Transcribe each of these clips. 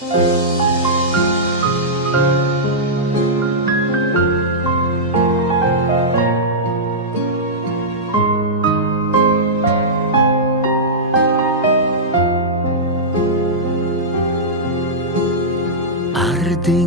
Ардын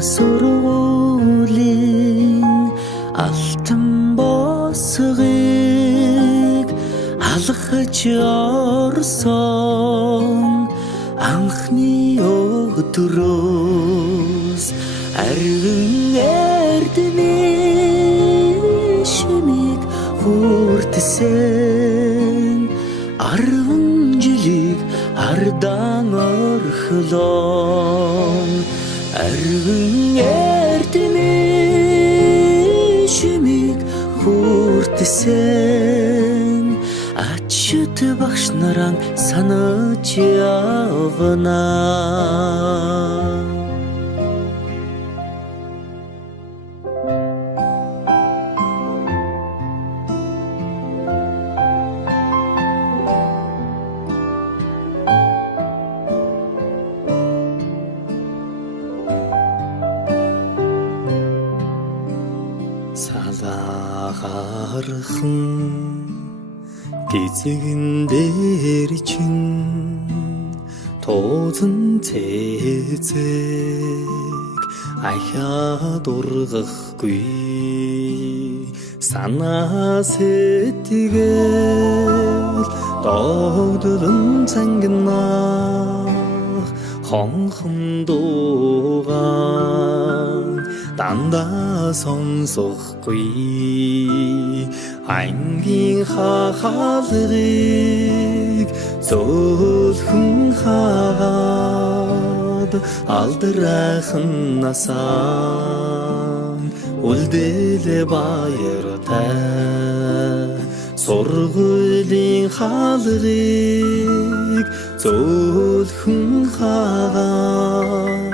сургуулийн алтан босгыг алхаж орсон анхны өдрөөс арвин эрдэнэ шимиг хүртсэн 10 жилиг ардан орхлон арвин эрдэнэ шимиг хүртсэн ачт багш наран санаж явна. Салахархан гизэгэн дээр чин тоозон цэцэг ахаад ургахгүй санаа сэтгэл догдолон цангинах хонхон дуугаан дандаа сонсохгүй ангийн хахалгыг зөөлхөн хаад алдрайхан насаа үлдээлэ баяртай сургуулийн хаалгыг зөөлхөн хаад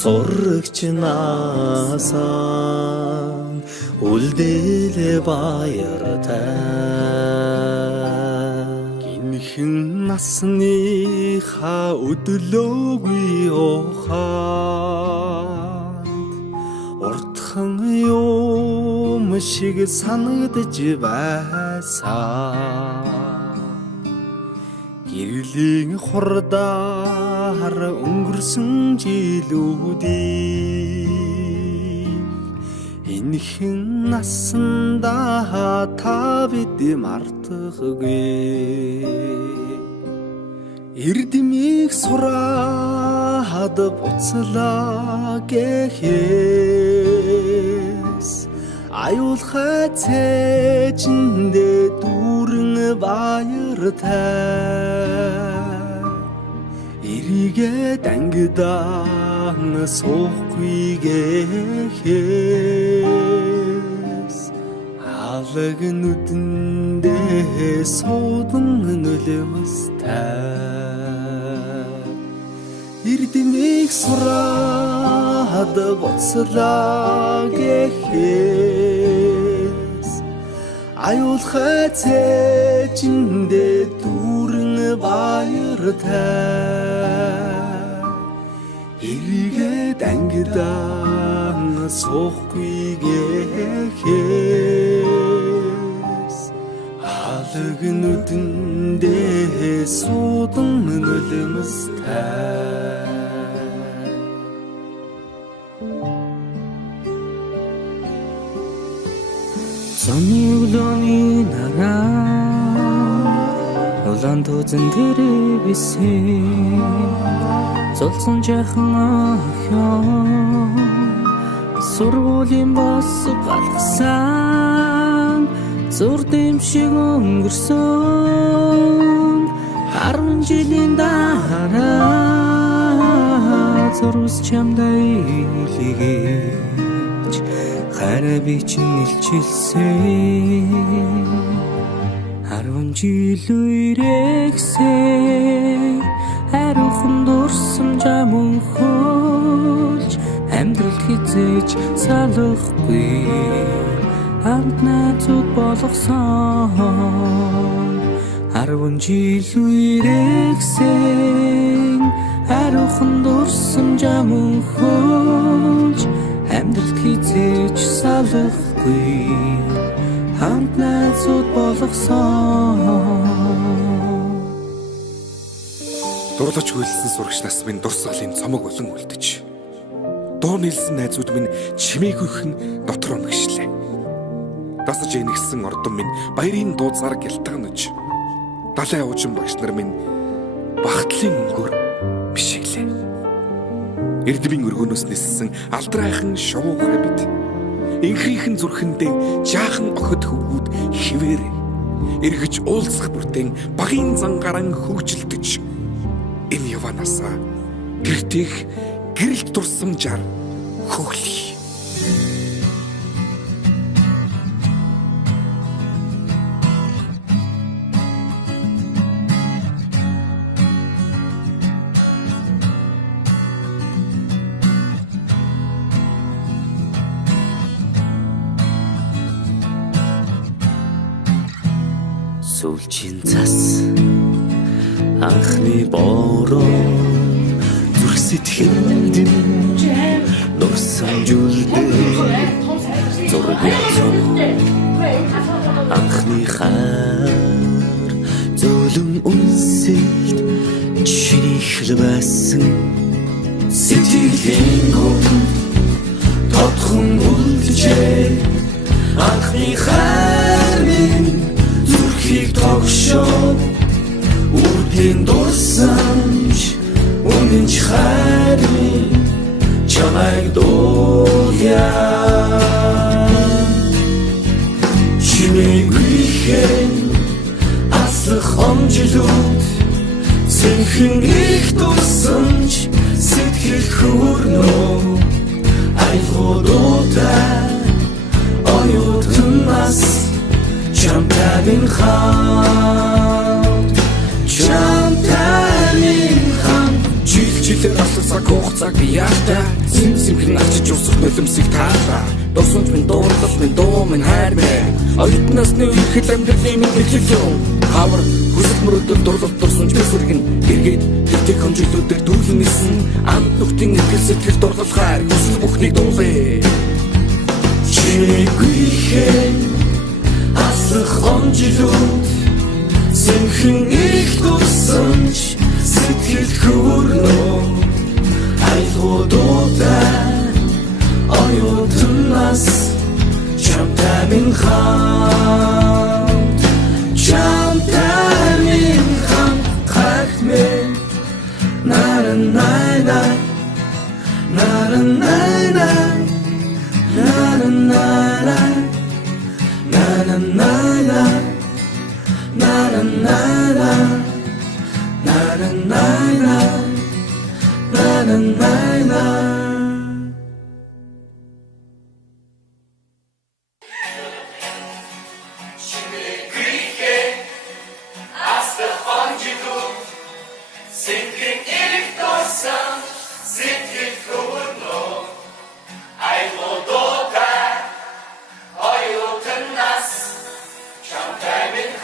сурагч насаа үлдээлэ баяртай гинхэн насныхаа өдлөөгүй ухаанд уртхан юм шиг санагдаж байсан гэрлийн хурдаар өнгөрсөн жилүүдийг энэхэн насанда та бид мартахгүй эрдэмийг сураад буцлаа гэхээс аюулхай цээжиндээ дүүрэн баяртай эрийгээ дангидаан суухгүй гэхээс алаг нүдэндээ суудан нөлөөстэй эрдэмийг сураад буцлаа гэхээс аюулхай цээжиндээ дүүрэн баяртай эрийгээ дангидаан суухгүй гэхээс алаг нүдэндээ суудан нөлөөстэй Сонны өглөөний нараа улаан тузан дээрээ бисээ зулсан жаахан охин сургуулийн бос галгасан зур дэмшиг өнгөрсөн 10 жилийн дараа зурус чамдаа илгээж хараа би чинь илчилсэн 10 жил үрэгсээ хариухан дурсам жамун хөлж амьдрал хизээж салахгүй хамт найзууд болгосон 10 жил үрэгсэн хариухан дурсамжаа мөнхөж амьдралд хизээж салахгүй хамт найзууд болгосон. Дурлаж хөлсөн сурагч нас минь дурсгалын цомог болон үлдэж. Дуу нийлсэн найзууд минь чимээгүйхэн дотор мэгшлээ. Дасаж инэгсэн ордон минь баярын дууцаар гялтганаж. Далайн уужин багш нар минь багтлын өнгөөр бишиглээ. Эрдмийн өргөнөөс ниссэн алдрайхан шувуугай бид. Инхийнхэн зүрхэндээ жаахан охид хөвгүүд хിവэр эргэж уулзах бүртэн багийн зангаран хөгжилдөж. Энэ яванасаа гэртех гэрэлт дурсамжаар хөглөе. Сүүлчийн цас анхны бороо зүрх сэтгэлд нурсамжуулдаг зургийн анхны хаар зөөлөн үнсэлт чиний байсан сэтгэлийн гүн тодхон үлджээ анхны хаар минь зүрхийг тогшоо үрдийн дурсамж үнэнч хайрын чамайг дууяа чимээгүйхэн аслах омжилууд сэнхэн их дурсамж сэтгэл хөөрнөө айлгуудаа оюутнаас чамтай минь хамт жилээр асалсаг хугацааг би яахтай зэмхэн авчиж усах нулимсыг таалаа дурсамж минь дуурлал минь дуу минь хайр минь оюутнаас нэг их амьдралын минь нэглэл юм хавар хүсэл мөрөдөл дурлал дурсамж бисэргэн эргээд тэгтэг хэмжүүлүүдээр дүүрэн нисэн амт нүхтийн эргэл сэтгэл дурлал хайр хүсэл бүхнийг дуулъя чимээгүйхэн аслах омжилууд сэнхэн их дурсамж сэтгэл хөөрнөө айлгуудаа оюутнаас чамтай минь хамт хайрмэ наранайна наранайна наранайна наранайна наранайна наранайна наранайна чимээгүйхэн аслах омжилууд сэнхэн их дурсамж сэтгэл хөөрнөө айлгуудаа оюутнаас чамтай минь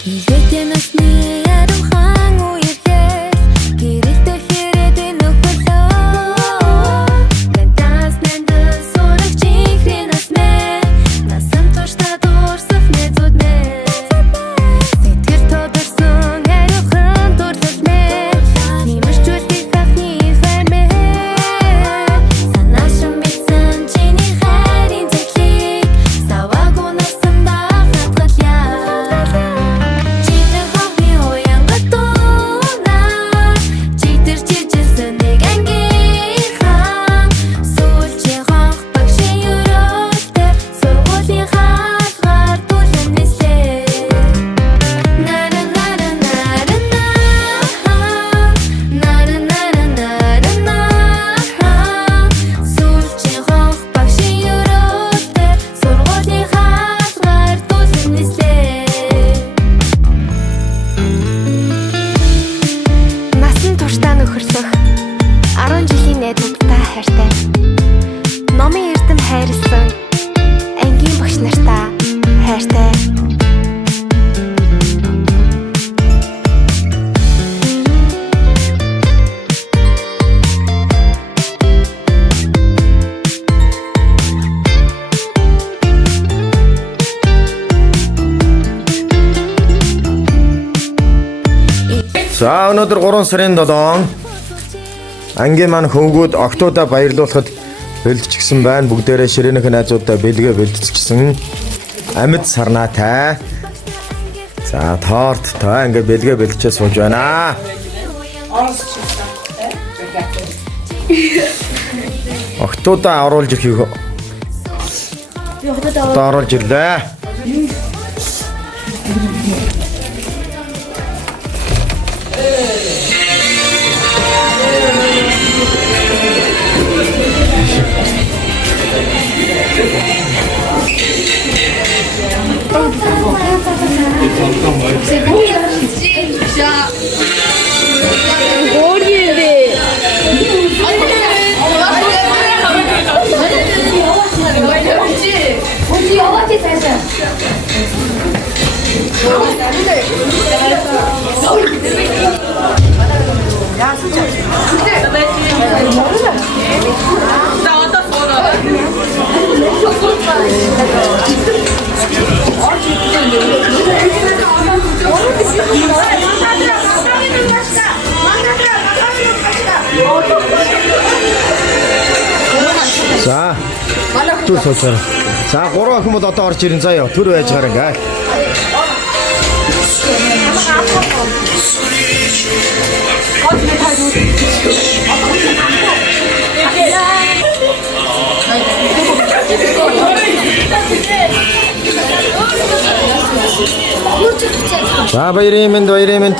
Илээдээ насны ярамхан үеэр гэрэлтэй хэрэдэн нөхөрлөө Гэнтас нэндэн сурагч ихрэн насмэ насан туршдаа дурсах нэзүүд мэ Сэтгэл тодорсон хариухан дурлал мэ Нэмэрчүүлэх ахны хайр мэ Санаашин битсэн чиний хайрын зэглийг Саваагүй насандаа хатгалъя Читэн ховны уянгат За өнөөдөр 3 сарын 7 ангийн маань хөвгүүд октоудаа баярлуулахад бэлдчихсэн байна. Бүгдээрээ ширээнийх найзуудаа бэлгээ бэлдчихсэн. Амьд сарнаатай. За торт та ингээ бэлгээ бэлдчихээ сууж байна. Октоудаа оруулж ирэх. Одоо оруулж ирлээ. За түр сууцаар. За 3 охин бол одоо орж ирэн заяа. Түр байж гараа ингээл. За баярын мэнд.